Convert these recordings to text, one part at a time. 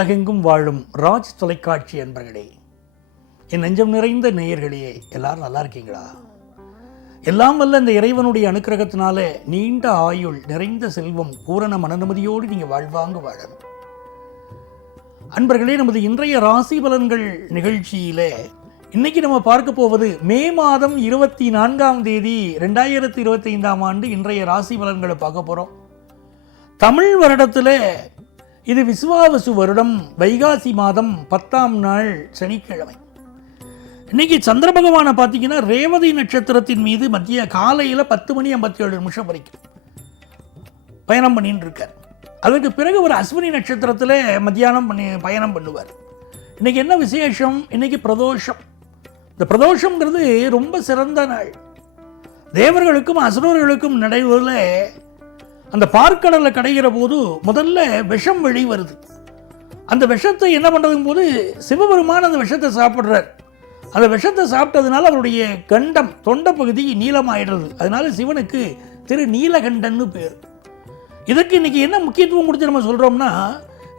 உலகெங்கும் வாழும் ராஜ் தொலைக்காட்சி அன்பர்களே, என் நெஞ்சம் நிறைந்த நேயர்களே, எல்லாரும் நல்லா இருக்கீங்களா? எல்லாம் வல்ல இந்த இறைவனுடைய அனுக்கிரகத்தினால நீண்ட ஆயுள், நிறைந்த செல்வம், பூரண மனநிம்மதியோடு நீங்கள் வாழ்வாங்க வாழணும். அன்பர்களே, நமது இன்றைய ராசி பலன்கள் நிகழ்ச்சியில இன்னைக்கு நம்ம பார்க்க போவது மே மாதம் 24ஆம் தேதி 2025ஆம் ஆண்டு இன்றைய ராசி பலன்களை பார்க்க போகிறோம். தமிழ் வருடத்தில் இது விசுவாவசு வருடம், வைகாசி மாதம் 10ஆம் நாள் சனிக்கிழமை. இன்னைக்கு சந்திர பகவானை பார்த்தீங்கன்னா ரேவதி நட்சத்திரத்தின் மீது மத்திய காலையில் 10:57 வரைக்கும் பயணம் பண்ணிட்டு இருக்கார். அதற்கு பிறகு ஒரு அஸ்வினி நட்சத்திரத்தில் மத்தியானம் பயணம் பண்ணுவார். இன்னைக்கு என்ன விசேஷம்? இன்னைக்கு பிரதோஷம். இந்த பிரதோஷங்கிறது ரொம்ப சிறந்த நாள். தேவர்களுக்கும் அசுரர்களுக்கும் நடைபெறல அந்த பார்க்கடலை கடைகிற போது முதல்ல விஷம் வெளி வருது. அந்த விஷத்தை என்ன பண்ணுறதும் போது சிவபெருமான் அந்த விஷத்தை சாப்பிட்றார். அந்த விஷத்தை சாப்பிட்டதுனால அவருடைய கண்டம், தொண்டை பகுதி நீளமாயிடுறது. அதனால சிவனுக்கு திரு நீலகண்டன்னு பேர். இதுக்கு இன்னைக்கு என்ன முக்கியத்துவம் கொடுத்து நம்ம சொல்கிறோம்னா,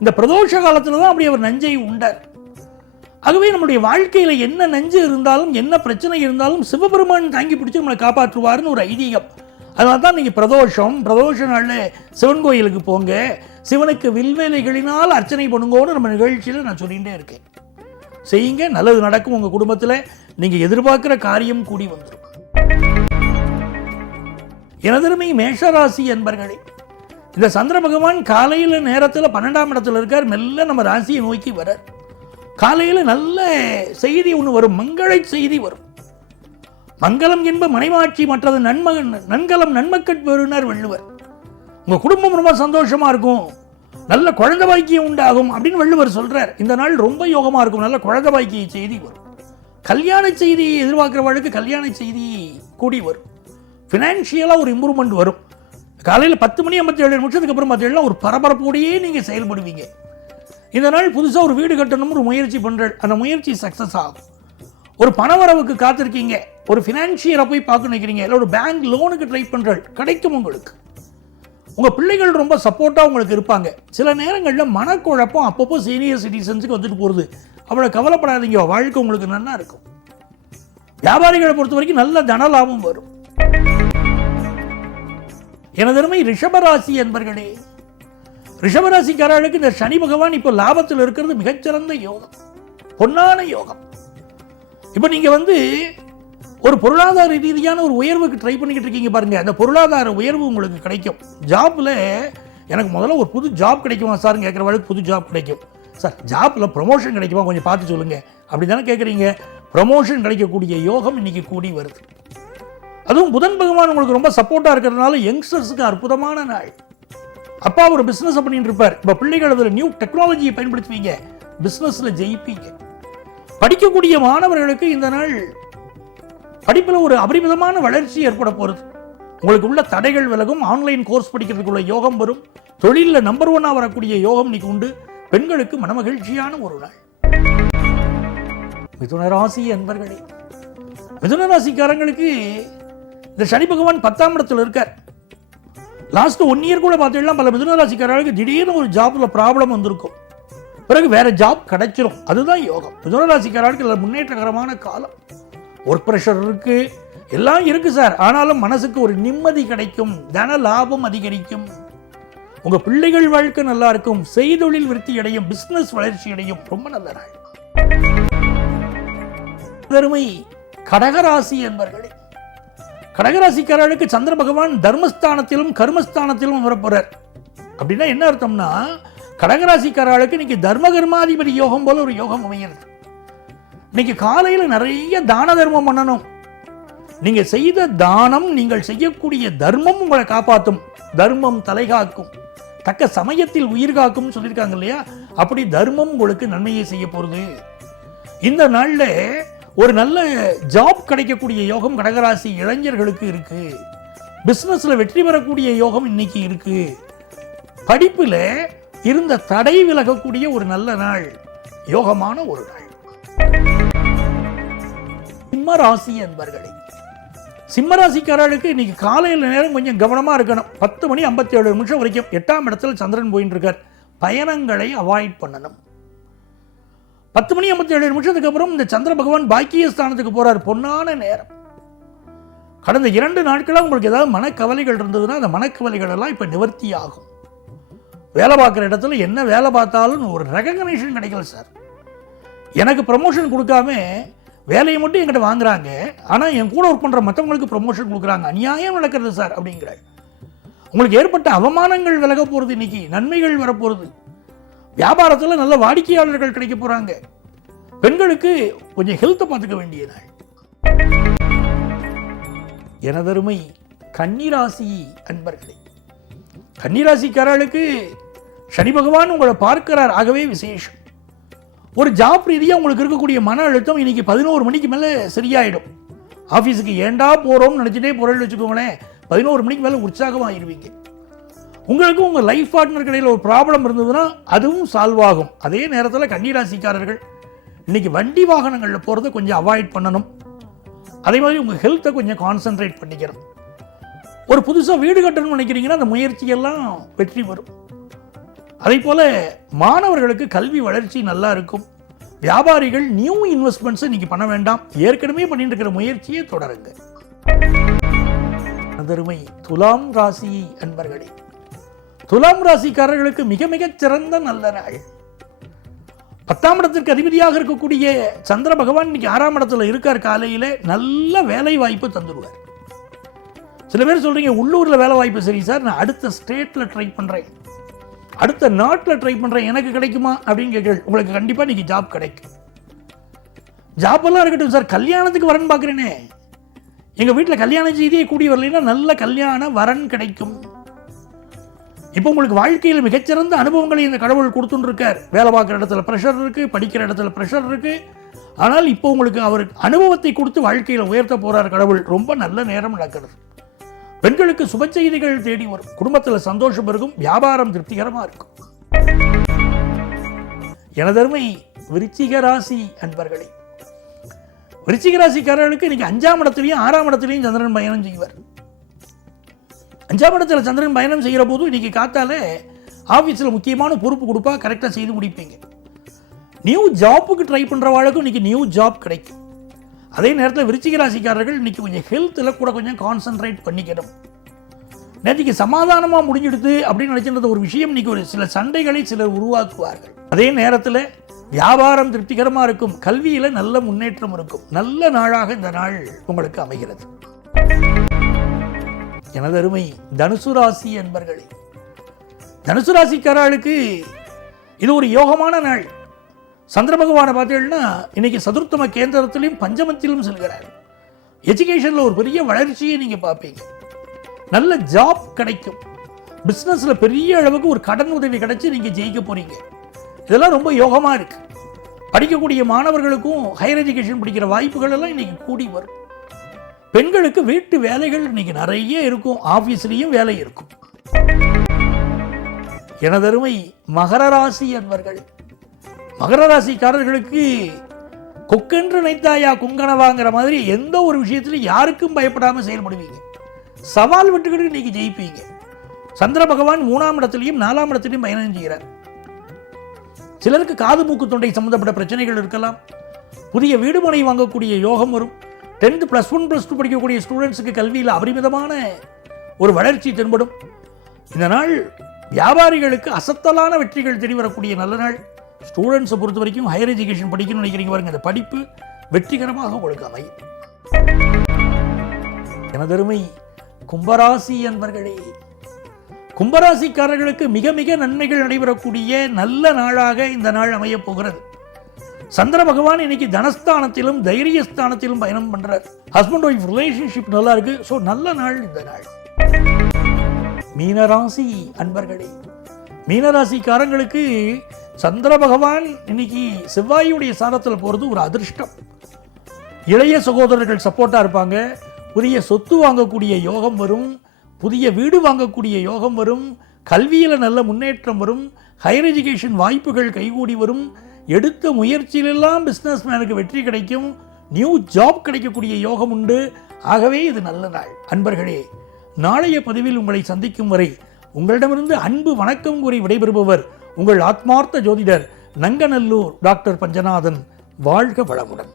இந்த பிரதோஷ காலத்தில் தான் அப்படி அவர் நஞ்சை உண்டார். ஆகவே நம்முடைய வாழ்க்கையில் என்ன நஞ்சு இருந்தாலும், என்ன பிரச்சனை இருந்தாலும் சிவபெருமான் தாங்கி பிடிச்சி நம்மளை காப்பாற்றுவார்னு ஒரு ஐதீகம். அதனால தான் நீங்கள் பிரதோஷ நாளில் சிவன் கோயிலுக்கு போங்க, சிவனுக்கு வில்வேலைகளினால் அர்ச்சனை பண்ணுங்கன்னு நம்ம நிகழ்ச்சியில் நான் சொல்லிகிட்டே இருக்கேன். செய்யுங்க, நல்லது நடக்கும். உங்கள் குடும்பத்தில் நீங்கள் எதிர்பார்க்குற காரியம் கூடி வந்துடும். எனதருமை மேஷராசி என்பர்களே, இந்த சந்திர பகவான் காலையில் நேரத்தில் 12ஆம் இடத்துல இருக்கார். மெல்ல நம்ம ராசியை நோக்கி வரார். காலையில் நல்ல செய்தி ஒன்று வரும், மங்கள செய்தி வரும். மங்களம் என்ப மனைமாட்சி, மற்றது நன்கலம் நன்மக்கட் பெறுனர் வள்ளுவர். உங்கள் குடும்பம் ரொம்ப சந்தோஷமா இருக்கும், நல்ல குழந்தை பாக்கியம் உண்டாகும் அப்படின்னு வள்ளுவர் சொல்றார். இந்த நாள் ரொம்ப யோகமா இருக்கும், நல்ல குழந்தை பாக்கிய செய்தி வரும். கல்யாண செய்தி எதிர்பார்க்கிறவர்களுக்கு கல்யாண செய்தி கூடி வரும். ஃபினான்ஷியலாக ஒரு இம்ப்ரூவ்மெண்ட் வரும். காலையில் 10:57 அப்புறம் பார்த்தீங்கன்னா ஒரு பரபரப்போடையே நீங்கள் செயல்படுவீங்க. இந்த நாள் புதுசாக ஒரு வீடு கட்டணும்னு ஒரு முயற்சி பண்ணுறேன், அந்த முயற்சி சக்ஸஸ் ஆகும். ஒரு பணவரவுக்கு காத்திருக்கீங்க, ஒரு ஃபினான்ஷியரை போய் பார்க்க நினைக்கிறீங்க, இல்லை ஒரு பேங்க் லோனுக்கு ட்ரை பண்ணுறேன், கிடைக்கும். உங்களுக்கு உங்கள் பிள்ளைகள் ரொம்ப சப்போர்ட்டாக உங்களுக்கு இருப்பாங்க. சில நேரங்களில் மனக்குழப்பம் அப்பப்போ சீனியர் சிட்டிசன்ஸுக்கு வந்துட்டு போகிறது, அவ்வளோ கவலைப்படாதீங்க, வாழ்க்கை உங்களுக்கு நல்லா இருக்கும். வியாபாரிகளை பொறுத்த வரைக்கும் நல்ல தன லாபம் வரும். எனதருமை ரிஷபராசி என்பர்களே, ரிஷபராசிக்காரர்களுக்கு இந்த சனி பகவான் இப்போ லாபத்தில் இருக்கிறது மிகச்சிறந்த யோகம், பொன்னான யோகம். இப்போ நீங்கள் ஒரு பொருளாதார ரீதியான ஒரு உயர்வுக்கு ட்ரை பண்ணிக்கிட்டு இருக்கீங்க பாருங்க, அந்த பொருளாதார உயர்வு உங்களுக்கு கிடைக்கும். ஜாப்ல எனக்கு முதல்ல ஒரு புது ஜாப் கிடைக்குமா சார் கேட்குறவங்களுக்கு புது ஜாப் கிடைக்கும். சார் ஜாப்ல ப்ரமோஷன் கிடைக்குமா கொஞ்சம் பார்த்து சொல்லுங்க அப்படி தானே கேட்குறீங்க. ப்ரமோஷன் கிடைக்கக்கூடிய யோகம் இன்னைக்கு கூடி வருது. அதுவும் புதன் பகவான் உங்களுக்கு ரொம்ப சப்போர்ட்டாக இருக்கிறதுனால யங்ஸ்டர்ஸுக்கு அற்புதமான நாள். அப்பா ஒரு பிஸ்னஸ் பண்ணிட்டு இருப்பார், இப்போ பிள்ளைகள் அதில் நியூ டெக்னாலஜியை பயன்படுத்துவீங்க, பிஸ்னஸில் ஜெயிப்பீங்க. படிக்கக்கூடிய மாணவர்களுக்கு இந்த நாள் படிப்பில் ஒரு அபரிமிதமான வளர்ச்சி ஏற்பட போகிறது. உங்களுக்கு உள்ள தடைகள் விலகும், ஆன்லைன் கோர்ஸ் படிக்கிறதுக்குள்ள யோகம் வரும், தொழிலில் நம்பர் 1 வரக்கூடிய யோகம் இன்னைக்கு உண்டு. பெண்களுக்கு மனமகிழ்ச்சியான ஒரு நாள். மிதுனராசி அன்பர்களே, மிதுனராசிக்காரங்களுக்கு இந்த சனி பகவான் 10ஆம் இடத்துல இருக்கார். லாஸ்ட் 1 இயர் கூட பார்த்தீங்கன்னா பல மிதுனராசிக்காரர்களுக்கு திடீர்னு ஒரு ஜாப்ல ப்ராப்ளம் வந்திருக்கும், பிறகு வேற ஜாப் கிடைச்சிரும். அதுதான் யோகம். மிதுனராசிக்காரர்களுக்கு முன்னேற்றகரமான காலம். ஒர்க் ப்ரெஷர் இருக்கு, எல்லாம் இருக்கு சார், ஆனாலும் மனசுக்கு ஒரு நிம்மதி கிடைக்கும், தன லாபம் அதிகரிக்கும், உங்க பிள்ளைகள் வாழ்க்கை நல்லா இருக்கும், செய்தொழில் விருத்தி அடையும், பிசினஸ் வளர்ச்சி அடையும். ரொம்ப நல்ல நாள். பெருமை கடகராசி என்பர்களே, கடகராசிக்காரர்களுக்கு சந்திர பகவான் தர்மஸ்தானத்திலும் கர்மஸ்தானத்திலும் வரப்போறார். அப்படின்னா என்ன அர்த்தம்னா, கடகராசிக்காரர்களுக்கு இன்னைக்கு தர்ம கர்மாதிபதி யோகம் போல ஒரு யோகம் அமைகிறது. இன்னைக்கு காலையில் நிறைய தான தர்மம் பண்ணணும். நீங்க செய்த தானம், நீங்கள் செய்யக்கூடிய தர்மம் உங்களை காப்பாற்றும். தர்மம் தலைகாக்கும், தக்க சமயத்தில் உயிர் காக்கும் சொல்லியிருக்காங்க இல்லையா, அப்படி தர்மம் உங்களுக்கு நன்மையை செய்ய போறது. இந்த நாள்ல ஒரு நல்ல ஜாப் கிடைக்கக்கூடிய யோகம் கடகராசி இளைஞர்களுக்கு இருக்கு. பிசினஸ்ல வெற்றி பெறக்கூடிய யோகம் இன்னைக்கு இருக்கு. படிப்புல இருந்த தடை விலகக்கூடிய ஒரு நல்ல நாள், யோகமான ஒரு நாள். சிம்மராசி என்பர்களே, சிம்மராசிக்காரர்களுக்கு இன்னைக்கு காலையில் நேரம் கொஞ்சம் கவனமாக இருக்கணும். 10:57 வரைக்கும் 8ஆம் இடத்துல சந்திரன் போயின்னு இருக்கார். பயணங்களை அவாய்ட் பண்ணணும். 10:57 அப்புறம் இந்த சந்திர பகவான் பாக்கிய ஸ்தானத்துக்கு போறார். பொன்னான நேரம். கடந்த 2 நாட்களாக உங்களுக்கு ஏதாவது மனக்கவலைகள் இருந்ததுன்னா அந்த மனக்கவலைகள் எல்லாம் இப்போ நிவர்த்தி ஆகும். வேலை பார்க்குற இடத்துல என்ன வேலை பார்த்தாலும் ஒரு ரெகக்னேஷன் கிடைக்கல சார். எனக்கு ப்ரமோஷன் கொடுக்காம வேலையை மட்டும் என்கிட்ட வாங்குறாங்க, ஆனால் என் கூட ஒர்க் பண்ணுற மற்றவங்களுக்கு ப்ரமோஷன் கொடுக்குறாங்க, அநியாயம் நடக்கிறது சார் அப்படிங்கிறாள். உங்களுக்கு ஏற்பட்ட அவமானங்கள் விலக போகிறது, இன்னைக்கு நன்மைகள் வரப்போகிறது. வியாபாரத்தில் நல்ல வாடிக்கையாளர்கள் கிடைக்க போகிறாங்க. பெண்களுக்கு கொஞ்சம் ஹெல்த்தை பார்த்துக்க வேண்டிய நாள். எனதருமை கன்னிராசி அன்பர்களே, கன்னிராசிக்காரர்களுக்கு சனி பகவான் உங்களை பார்க்கிறார், ஆகவே விசேஷம். ஒரு ஜாப் ரீதியாக உங்களுக்கு இருக்கக்கூடிய மன அழுத்தம் இன்னைக்கு 11 மணிக்கு மேலே சரியாயிடும். ஆஃபீஸுக்கு ஏண்டா போகிறோம்னு நினச்சிட்டே போகிறேன்னு வச்சுக்கோங்களேன், 11 மணிக்கு மேலே உற்சாகமாகிடுவீங்க. உங்களுக்கு உங்கள் லைஃப் பார்ட்னர் இடையில் ஒரு ப்ராப்ளம் இருந்ததுன்னா அதுவும் சால்வ் ஆகும். அதே நேரத்தில் கன்னிராசிக்காரர்கள் இன்னைக்கு வண்டி வாகனங்களில் போகிறத கொஞ்சம் அவாய்ட் பண்ணணும். அதே மாதிரி உங்கள் ஹெல்த்தை கொஞ்சம் கான்சென்ட்ரேட் பண்ணிக்கணும். ஒரு புதுசாக வீடு கட்டணும்னு நினைக்கிறீங்கன்னா அந்த முயற்சியெல்லாம் வெற்றி வரும். அதே போல் மாணவர்களுக்கு கல்வி வளர்ச்சி நல்லா இருக்கும். வியாபாரிகள் நியூ இன்வெஸ்ட்மெண்ட்ஸை இன்னைக்கு பண்ண வேண்டாம், ஏற்கனவே பண்ணிட்டு இருக்கிற முயற்சியை தொடருங்க. அதருமை துலாம் ராசி அன்பர்களே, துலாம் ராசிக்காரர்களுக்கு மிக மிகச் சிறந்த நல்ல நாள். 10ஆம் இடத்திற்கு அதிபதியாக இருக்கக்கூடிய சந்திர பகவான் இன்னைக்கு 6ஆம் இடத்துல இருக்கார். காலையில் நல்ல வேலை வாய்ப்பு தந்துடுவார். சில பேர் சொல்றீங்க உள்ளூர்ல வேலை வாய்ப்பு சரி சார், நான் அடுத்த ஸ்டேட்ல ட்ரை பண்றேன், அடுத்த நாட்டில் ட்ரை பண்றேன், எனக்கு கிடைக்குமா அப்படின்னு கேட்குறேன். உங்களுக்கு கண்டிப்பா இன்னைக்கு ஜாப் கிடைக்கும். ஜாப் எல்லாம் இருக்கட்டும் சார், கல்யாணத்துக்கு வரன் பார்க்குறேனே, எங்க வீட்டில் கல்யாண செய்தியே கூடி வரலைன்னா நல்ல கல்யாண வரன் கிடைக்கும். இப்போ உங்களுக்கு வாழ்க்கையில் மிகச்சிறந்த அனுபவங்களை இந்த கடவுள் கொடுத்துட்டு இருக்கார். வேலை பார்க்குற இடத்துல ப்ரெஷர் இருக்கு, படிக்கிற இடத்துல ப்ரெஷர் இருக்கு, ஆனால் இப்போ உங்களுக்கு அவர் அனுபவத்தை கொடுத்து வாழ்க்கையில் உயர்த்த போறார் கடவுள். ரொம்ப நல்ல நேரம் நடக்கிறது. பெண்களுக்கு சுப செய்திகள் தேடி வரும். குடும்பத்தில் சந்தோஷம் இருக்கும். வியாபாரம் திருப்திகரமாக இருக்கும். எனதருமை விருச்சிக ராசி அன்பர்களே, விருச்சிக ராசிக்காரர்களுக்கு இன்னைக்கு 5ஆம் இடத்துலையும் 6ஆம் இடத்துலையும் சந்திரன் பயணம் செய்வார். 5ஆம் இடத்துல சந்திரன் பயணம் செய்கிற போது இன்னைக்கு காத்தால ஆஃபீஸில் முக்கியமான பொறுப்பு கொடுப்பா, கரெக்டாக செய்து முடிப்பீங்க. நியூ ஜாப்புக்கு ட்ரை பண்ணுறவாளுக்கும் இன்னைக்கு நியூ ஜாப் கிடைக்கும். அதே நேரத்தில் விருச்சிக ராசிக்காரர்கள் இன்னைக்கு கொஞ்சம் ஹெல்த்தில் கூட கொஞ்சம் கான்சென்ட்ரேட் பண்ணிக்கணும். நேற்றுக்கு சமாதானமாக முடிஞ்சிடுது அப்படின்னு நினைச்சிருந்த ஒரு விஷயம் இன்னைக்கு ஒரு சில சண்டைகளை சிலர் உருவாக்குவார்கள். அதே நேரத்தில் வியாபாரம் திருப்திகரமாக இருக்கும். கல்வியில் நல்ல முன்னேற்றம் இருக்கும். நல்ல நாளாக இந்த நாள் உங்களுக்கு அமைகிறது. எனதருமை தனுசு ராசி என்பர்களே, தனுசு ராசிக்காரர்களுக்கு இது ஒரு யோகமான நாள். சந்திர பகவானை பார்த்தீங்கன்னா இன்னைக்கு சதுர்த்தம கேந்திரத்திலும் பஞ்சமத்திலும் செல்கிறார். எஜுகேஷனில் ஒரு பெரிய வளர்ச்சியை நீங்கள் பார்ப்பீங்க. நல்ல ஜாப் கிடைக்கும். பிஸ்னஸில் பெரிய அளவுக்கு ஒரு கடன் உதவி கிடைச்சி நீங்கள் ஜெயிக்க போறீங்க. இதெல்லாம் ரொம்ப யோகமாக இருக்கு. படிக்கக்கூடிய மாணவர்களுக்கும் ஹையர் எஜுகேஷன் படிக்கிற வாய்ப்புகள் எல்லாம் இன்னைக்கு கூடி வரும். பெண்களுக்கு வீட்டு வேலைகள் இன்னைக்கு நிறைய இருக்கும். ஆபீஸ்லயும் வேலை இருக்கும். எனதருமை மகர ராசி அன்பர்கள், மகர ராசிக்காரர்களுக்கு கொக்கென்று நினைத்தாயா குங்கணவாங்கிற மாதிரி எந்த ஒரு விஷயத்திலும் யாருக்கும் பயப்படாம செயல்படுவீங்க. சவால் விட்டுக்கிட்டு இன்னைக்கு ஜெயிப்பீங்க. சந்திர பகவான் 3ஆம் இடத்திலையும் 4ஆம் இடத்திலையும் பயணம் செய்கிறார். சிலருக்கு காது மூக்கு தொண்டை சம்பந்தப்பட்ட பிரச்சனைகள் இருக்கலாம். புதிய வீடுமனை வாங்கக்கூடிய யோகம் வரும். 10th +1 +2 படிக்கக்கூடிய ஸ்டூடெண்ட்ஸுக்கு கல்வியில் அபரிமிதமான ஒரு வளர்ச்சி தென்படும். இந்த நாள் வியாபாரிகளுக்கு அசத்தலான வெற்றிகள் தேடி வரக்கூடிய நல்ல நாள். ஸ்டூடெண்ட்ஸை பொறுத்த வரைக்கும் ஹையர் எஜுகேஷன் படிக்கணும்னு நினைக்கிறீங்க பாருங்க, அந்த படிப்பு வெற்றிகரமாக உங்களுக்கு அமையும். எனதருமை கும்பராசி அன்பர்களே, கும்பராசிக்காரர்களுக்கு மிக மிக நன்மைகள் நடைபெறக்கூடிய நல்ல நாளாக இந்த நாள் அமைய போகிறது. சந்திர பகவான் இன்னைக்கு தனஸ்தானத்திலும் தைரியஸ்தானத்திலும் பயணம் பண்றார். ஹஸ்பண்ட் ஒய்ஃப் ரிலேஷன்ஷிப் நல்லா இருக்கு. ஸோ நல்ல நாள் இந்த நாள். மீனராசி அன்பர்களே, மீனராசிக்காரங்களுக்கு சந்திர பகவான் இன்னைக்கு செவ்வாயுடைய சாரத்தில் போறது ஒரு அதிர்ஷ்டம். இளைய சகோதரர்கள் சப்போர்ட்டா இருப்பாங்க. புதிய சொத்து வாங்கக்கூடிய யோகம் வரும். புதிய வீடு வாங்கக்கூடிய யோகம் வரும். கல்வியில் நல்ல முன்னேற்றம் வரும். ஹையர் எஜுகேஷன் வாய்ப்புகள் கைகூடி வரும். எடுத்த முயற்சியிலெல்லாம் பிஸ்னஸ் மேனுக்கு வெற்றி கிடைக்கும். நியூ ஜாப் கிடைக்கக்கூடிய யோகம் உண்டு. ஆகவே இது நல்ல நாள். அன்பர்களே, நாளைய பதிவில் உங்களை சந்திக்கும் வரை உங்களிடமிருந்து அன்பு வணக்கம் கூறி விடைபெறுபவர் உங்கள் ஆத்மார்த்த ஜோதிடர் நங்கநல்லூர் டாக்டர் பஞ்சநாதன். வாழ்க வளமுடன்.